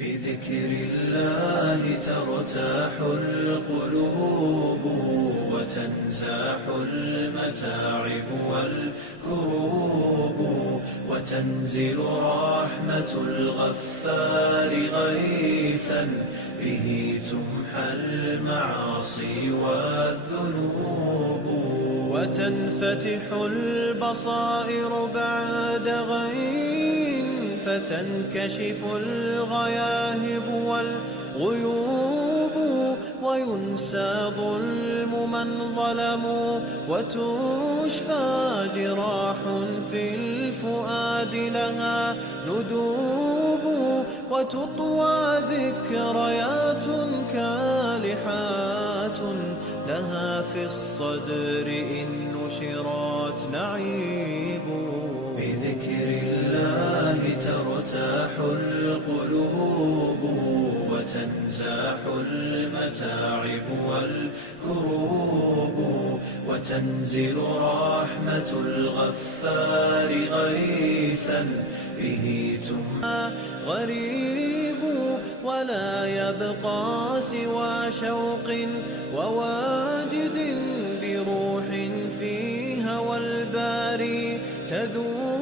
بذكر الله ترتاح القلوب وتنزاح المتاعب والكروب وتنزل رحمة الغفار غيثا به تمحى المعاصي والذنوب وتنفتح البصائر بعد غين فتنكشف الغياهب والغيوب وينسى ظلم من ظلموا وتشفى جراح في الفؤاد لها ندوب وتطوى ذكريات كالحات لها في الصدر إن نشرت نعيب بذكر الله ترتاح القلوب وتنزاح المتاعب والكروب وتنزل رحمة الغفار غيثا به تمحى غريب ولا يبقى سوى شوق وواجد بروح في هوى الباري تذوب